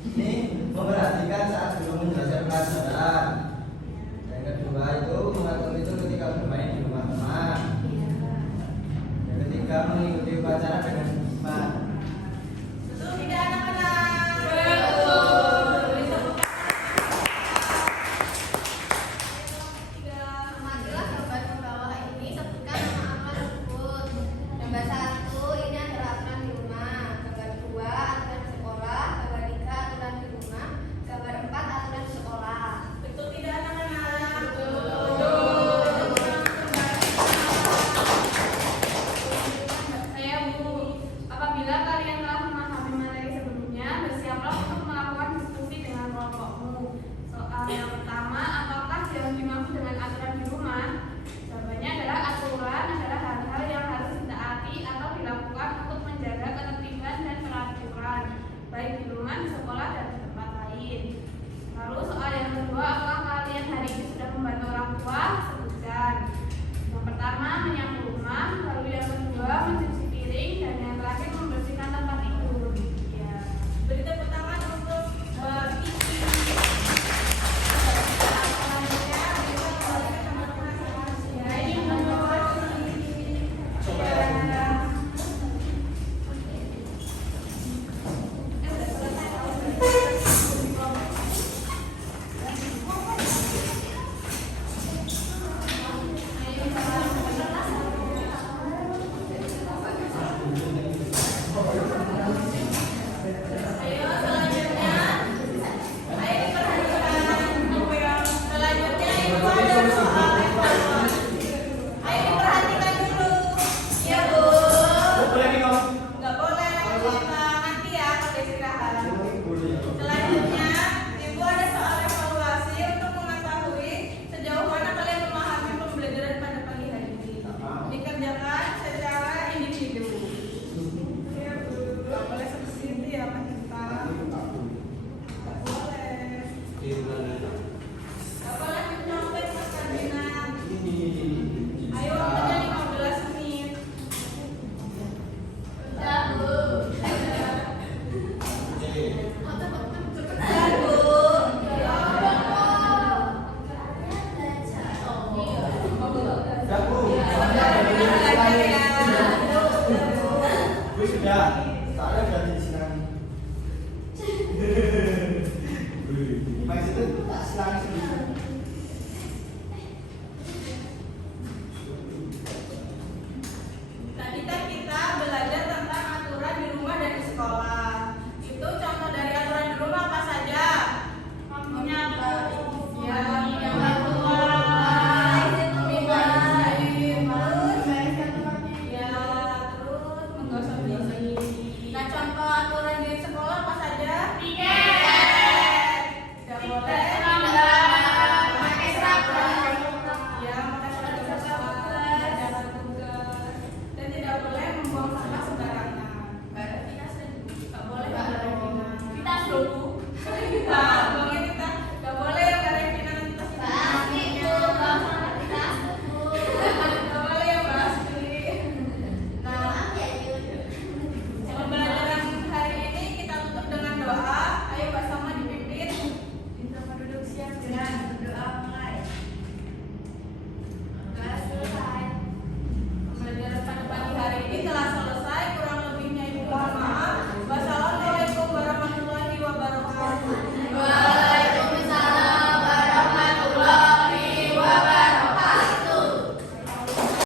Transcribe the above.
Ini memperhatikan saat belum menyelesaikan pelajaran. Yang kedua itu mengatur itu ketika bermain di rumah teman. Yang ketiga mengikuti upacara dengan hikmat. Betul tidak anak-anak? Amatilah gambar di bawah ini, sebutkan nama aturan tersebut. Gambar 1 ini adalah aturan di rumah. Gambar 2 aturan di sekolah. Gambar 3 aturan di rumah. Gambar 4 aturan di sekolah. Betul tidak anak-anak? Saya Bu, apabila kalian telah memahami materi sebelumnya, bersiaplah untuk melakukan diskusi dengan kelompokmu. Soal yang pertama, apakah yang dimaksud dengan aturan di rumah? Jawabannya adalah aturan adalah hal-hal yang harus ditaati atau dilakukan untuk menjaga ketertiban dan peraturan, baik di rumah, di sekolah, dan di tempat lain. Lalu soal yang kedua, apakah kalian hari ini sudah membantu orang tua? Sebutkan. Yang pertama menyapu rumah, lalu yang kedua mencuci piring, dan yang terakhir membersihkan tempat tidur. Ya. Beri tepuk tangan untuk Kiki. Selanjutnya bisa kembali ke teman-teman masing-masing. Ya, ini menurut Selanjutnya Ibu ada soal evaluasi. Ayo diperhatikan dulu. Iya Bu. Boleh nih Om. Nggak boleh kita nanti ya kalau istirahat. Selanjutnya Ibu ada soal evaluasi untuk mengetahui sejauh mana kalian memahami pembelajaran pada pagi hari ini. Dikerjakan secara individu. Iya Bu. Nggak boleh seperti itu ya Mas Cinta. Nggak boleh. Nggak boleh menyontek Mas Ferdinand. Ayo waktunya 15 menit. Sudah, Bu. Cepetan Bu. Sudah Bu. Belajar ya. Bu sudah. Soalnya sudah di sini. Maksudnya tak silang sedikit. Tadi kan kita belajar tentang aturan di rumah dan di sekolah. Itu contoh dari aturan di rumah apa saja? menyapu, Ya, yang tua, minum air, terus ya, terus menggosok